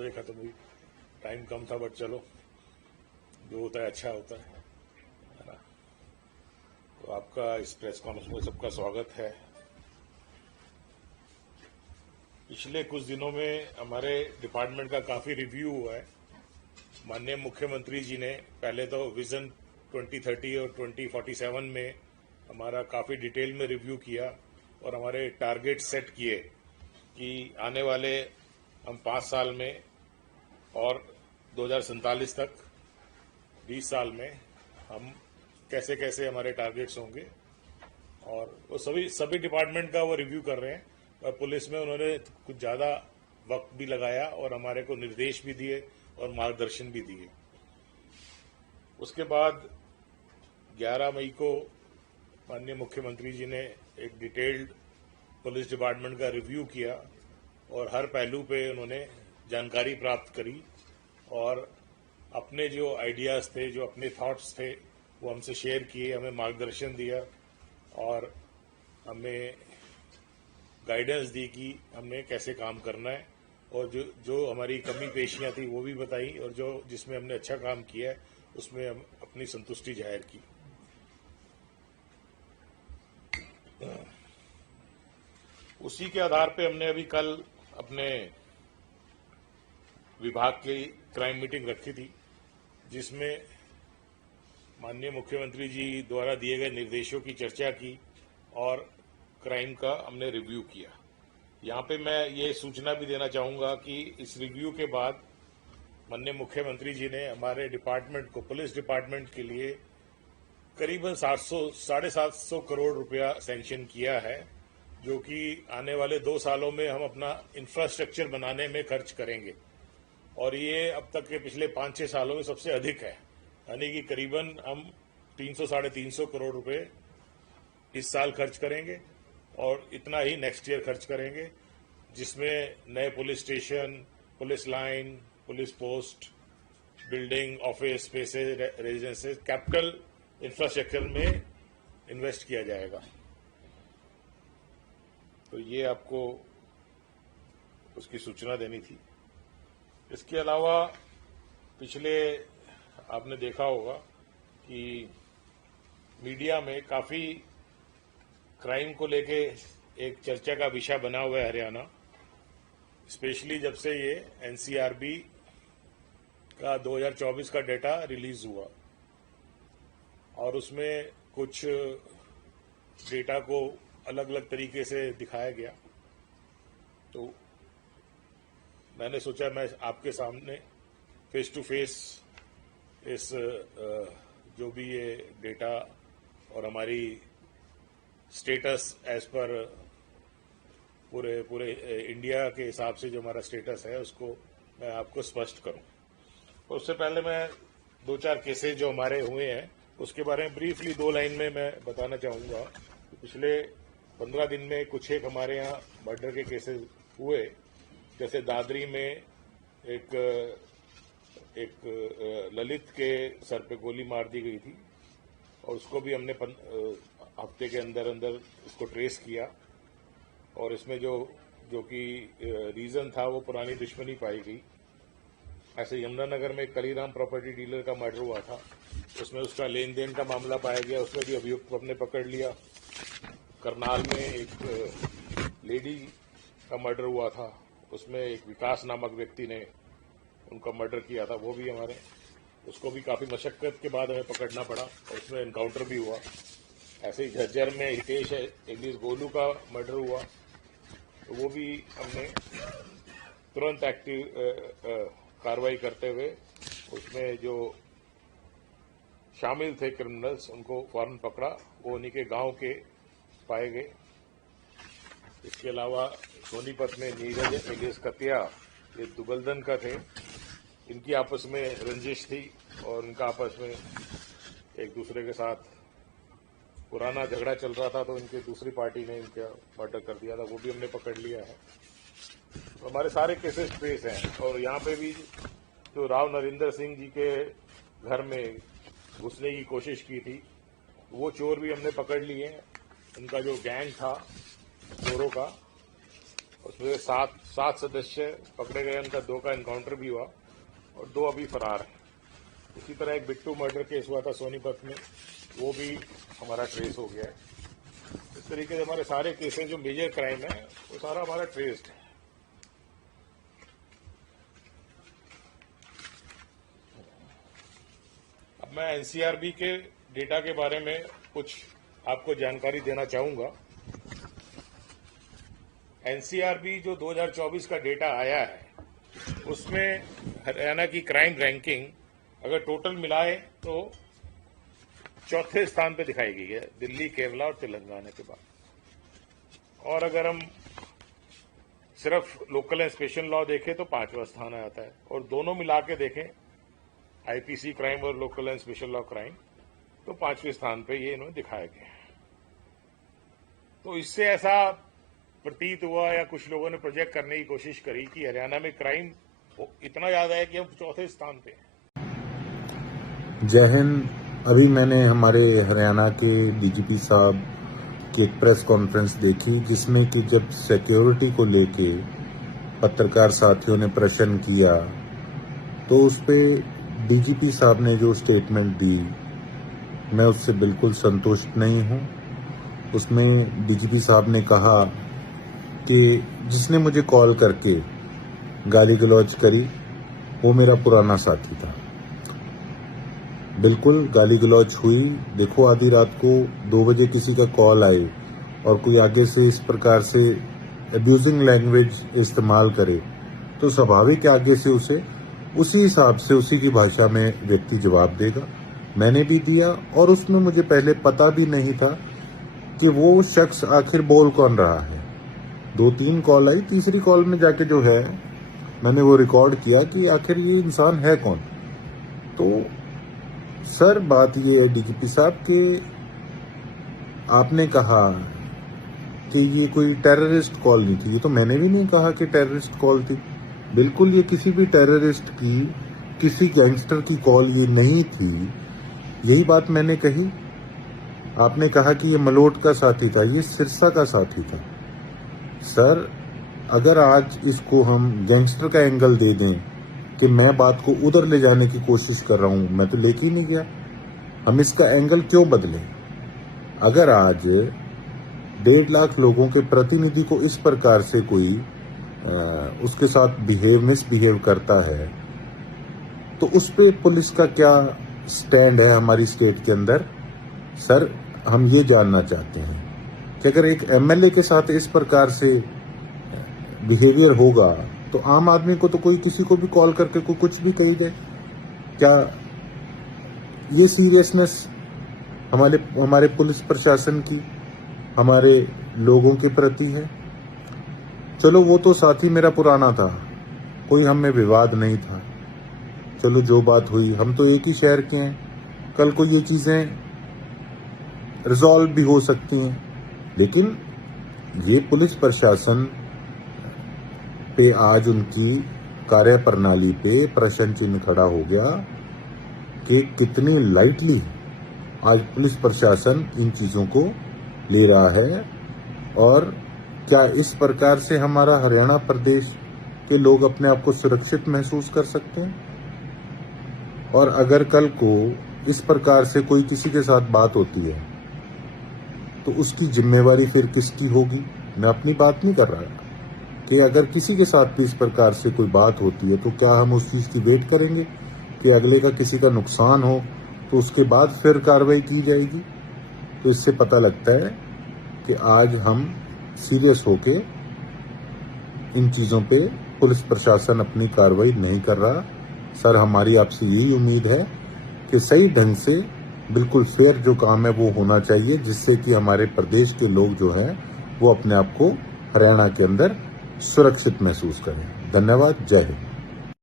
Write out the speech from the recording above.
बजे खत्म हुई। टाइम कम था बट चलो, जो होता है अच्छा होता है ना। तो आपका इस प्रेस कॉन्फ्रेंस में सबका स्वागत है। पिछले कुछ दिनों में हमारे डिपार्टमेंट का काफ़ी रिव्यू हुआ है। माननीय मुख्यमंत्री जी ने पहले तो विजन 2030 और 2047 में हमारा काफ़ी डिटेल में रिव्यू किया और हमारे टारगेट सेट किए कि आने वाले हम 5 साल में और 2047 तक 20 साल में हम कैसे कैसे हमारे टारगेट्स होंगे। और वो सभी डिपार्टमेंट का वो रिव्यू कर रहे हैं। और पुलिस में उन्होंने कुछ ज़्यादा वक्त भी लगाया और हमारे को निर्देश भी दिए और मार्गदर्शन भी दिए। उसके बाद 11 मई को माननीय मुख्यमंत्री जी ने एक डिटेल्ड पुलिस डिपार्टमेंट का रिव्यू किया और हर पहलू पे उन्होंने जानकारी प्राप्त करी और अपने जो आइडियाज़ थे, जो अपने थॉट्स थे, वो हमसे शेयर किए, हमें मार्गदर्शन दिया और हमें गाइडेंस दी कि हमने कैसे काम करना है। और जो हमारी कमी पेशियां थी वो भी बताई और जो जिसमें हमने अच्छा काम किया है उसमें हम अपनी संतुष्टि जाहिर की। उसी के आधार पे हमने अभी कल अपने विभाग की क्राइम मीटिंग रखी थी, जिसमें माननीय मुख्यमंत्री जी द्वारा दिए गए निर्देशों की चर्चा की और क्राइम का हमने रिव्यू किया। यहाँ पे मैं ये सूचना भी देना चाहूँगा कि इस रिव्यू के बाद माननीय मुख्यमंत्री जी ने हमारे डिपार्टमेंट को, पुलिस डिपार्टमेंट के लिए करीबन 750 करोड़ रुपया सैंक्शन किया है, जो कि आने वाले 2 सालों में हम अपना इंफ्रास्ट्रक्चर बनाने में खर्च करेंगे। और ये अब तक के पिछले 5-6 सालों में सबसे अधिक है, यानी कि करीबन हम 300-350 करोड़ रुपए इस साल खर्च करेंगे और इतना ही नेक्स्ट ईयर खर्च करेंगे, जिसमें नए police station, police line, police post, building, office spaces, residences, capital infrastructure में इन्वेस्ट किया जाएगा। तो ये आपको उसकी सूचना देनी थी। इसके अलावा पिछले आपने देखा होगा कि मीडिया में काफ़ी क्राइम को लेके एक चर्चा का विषय बना हुआ है हरियाणा, स्पेशली जब से ये एनसीआरबी का 2024 का डेटा रिलीज हुआ और उसमें कुछ डेटा को अलग अलग तरीके से दिखाया गया। तो मैंने सोचा मैं आपके सामने फेस टू फेस इस जो भी ये डेटा और हमारी स्टेटस एज पर पूरे इंडिया के हिसाब से जो हमारा स्टेटस है उसको मैं आपको स्पष्ट करूं। और उससे पहले मैं 2-4 केसेस जो हमारे हुए हैं उसके बारे में ब्रीफली 2 लाइन में मैं बताना चाहूँगा। पिछले 15 दिन में कुछ एक हमारे यहाँ मर्डर के केसेस हुए, जैसे दादरी में एक ललित के सर पे गोली मार दी गई थी और उसको भी हमने हफ्ते के अंदर अंदर उसको ट्रेस किया और इसमें जो कि रीजन था वो पुरानी दुश्मनी पाई गई। ऐसे यमुनानगर में कलीराम प्रॉपर्टी डीलर का मर्डर हुआ था, उसमें उसका लेन देन का मामला पाया गया, उसमें भी अभियुक्त को हमने पकड़ लिया। करनाल में एक लेडी का मर्डर हुआ था, उसमें एक विकास नामक व्यक्ति ने उनका मर्डर किया था, वो भी हमारे उसको भी काफ़ी मशक्कत के बाद हमें पकड़ना पड़ा और उसमें एनकाउंटर भी हुआ। ऐसे ही झज्जर में हितेश एलिस गोलू का मर्डर हुआ, तो वो भी हमने तुरंत एक्टिव कार्रवाई करते हुए उसमें जो शामिल थे क्रिमिनल्स उनको फौरन पकड़ा, वो उन्हीं के गांव के पाए गए। इसके अलावा सोनीपत में नीरज एलिस कतिया, ये दुगलदन का थे, इनकी आपस में रंजिश थी और इनका आपस में एक दूसरे के साथ पुराना झगड़ा चल रहा था, तो इनके दूसरी पार्टी ने इनका मर्डर कर दिया था, वो भी हमने पकड़ लिया है। तो हमारे सारे केसेस ट्रेस हैं। और यहाँ पे भी जो राव नरेंद्र सिंह जी के घर में घुसने की कोशिश की थी, वो चोर भी हमने पकड़ लिए हैं। उनका जो गैंग था चोरों का, उसमें सात सदस्य पकड़े गए, उनका 2 का एनकाउंटर भी हुआ और 2 अभी फरार हैं। इसी तरह एक बिट्टू मर्डर केस हुआ था सोनीपत में, वो भी हमारा ट्रेस हो गया है। इस तरीके से हमारे सारे केसेस जो मेजर क्राइम है वो सारा हमारा ट्रेस्ड है। अब मैं एनसीआरबी के डेटा के बारे में कुछ आपको जानकारी देना चाहूंगा। एनसीआरबी जो 2024 का डेटा आया है उसमें हरियाणा की क्राइम रैंकिंग अगर टोटल मिलाए तो 4थे स्थान पे दिखाई गई है, दिल्ली, केरला और तेलंगाना के बाद। और अगर हम सिर्फ लोकल एंड स्पेशल लॉ देखें तो 5वां स्थान आता है, और दोनों मिला के देखें आईपीसी क्राइम और local and special law crime तो 5वें स्थान पे ये इन्होंने दिखाया गया है। तो इससे ऐसा प्रतीत हुआ या कुछ लोगों ने प्रोजेक्ट करने की कोशिश करी कि हरियाणा में क्राइम इतना ज्यादा है कि हम 4थे स्थान पे हैं। जय हिंद। अभी मैंने हमारे हरियाणा के डीजीपी साहब की एक प्रेस कॉन्फ्रेंस देखी, जिसमें कि जब सिक्योरिटी को लेके पत्रकार साथियों ने प्रश्न किया तो उस पे डीजीपी साहब ने जो स्टेटमेंट दी, मैं उससे बिल्कुल संतुष्ट नहीं हूं। उसमें डीजीपी साहब ने कहा कि जिसने मुझे कॉल करके गाली गलौज करी वो मेरा पुराना साथी था। बिल्कुल गाली गलौज हुई। देखो, आधी रात को 2 बजे किसी का कॉल आए और कोई आगे से इस प्रकार से अब्यूजिंग लैंग्वेज इस्तेमाल करे तो स्वाभाविक आगे से उसे उसी हिसाब से उसी की भाषा में व्यक्ति जवाब देगा। मैंने भी दिया और उसमें मुझे पहले पता भी नहीं था कि वो शख्स आखिर बोल कौन रहा है। 2-3 कॉल आई, तीसरी कॉल में जाके जो है मैंने वो रिकॉर्ड किया कि आखिर ये इंसान है कौन। तो सर, बात ये है डीजीपी साहब कि आपने कहा कि ये कोई टेररिस्ट कॉल नहीं थी। ये तो मैंने भी नहीं कहा कि टेररिस्ट कॉल थी। बिल्कुल ये किसी भी टेररिस्ट की, किसी गैंगस्टर की कॉल ये नहीं थी। यही बात मैंने कही। आपने कहा कि ये मलोट का साथी था, ये सिरसा का साथी था। सर, अगर आज इसको हम गैंगस्टर का एंगल दे दें कि मैं बात को उधर ले जाने की कोशिश कर रहा हूं, मैं तो लेके ही नहीं गया। हम इसका एंगल क्यों बदलें? अगर आज 1.5 लाख लोगों के प्रतिनिधि को इस प्रकार से कोई उसके साथ मिसबिहेव करता है तो उस पे पुलिस का क्या स्टैंड है हमारी स्टेट के अंदर? सर, हम ये जानना चाहते हैं कि अगर एक एमएलए के साथ इस प्रकार से बिहेवियर होगा तो आम आदमी को तो कोई किसी को भी कॉल करके कोई कुछ भी कही जाए। क्या ये सीरियसनेस हमारे पुलिस प्रशासन की, हमारे लोगों के प्रति है? चलो, वो तो साथी मेरा पुराना था, कोई हम में विवाद नहीं था। चलो, जो बात हुई, हम तो एक ही शहर के हैं, कल को ये चीजें रिजॉल्व भी हो सकती हैं। लेकिन ये पुलिस प्रशासन पे आज उनकी कार्य प्रणाली पे प्रश्न चिन्ह खड़ा हो गया कि कितनी लाइटली आज पुलिस प्रशासन इन चीजों को ले रहा है। और क्या इस प्रकार से हमारा हरियाणा प्रदेश के लोग अपने आप को सुरक्षित महसूस कर सकते हैं? और अगर कल को इस प्रकार से कोई किसी के साथ बात होती है तो उसकी जिम्मेवारी फिर किसकी होगी? मैं अपनी बात नहीं कर रहा कि अगर किसी के साथ भी इस प्रकार से कोई बात होती है तो क्या हम उस चीज की वेट करेंगे कि अगले का किसी का नुकसान हो तो उसके बाद फिर कार्रवाई की जाएगी? तो इससे पता लगता है कि आज हम सीरियस होके इन चीजों पे पुलिस प्रशासन अपनी कार्रवाई नहीं कर रहा। सर, हमारी आपसे यही उम्मीद है कि सही ढंग से बिल्कुल फेयर जो काम है वो होना चाहिए, जिससे कि हमारे प्रदेश के लोग जो हैं वो अपने आप को हरियाणा के अंदर सुरक्षित महसूस करें। धन्यवाद। जय हिंद।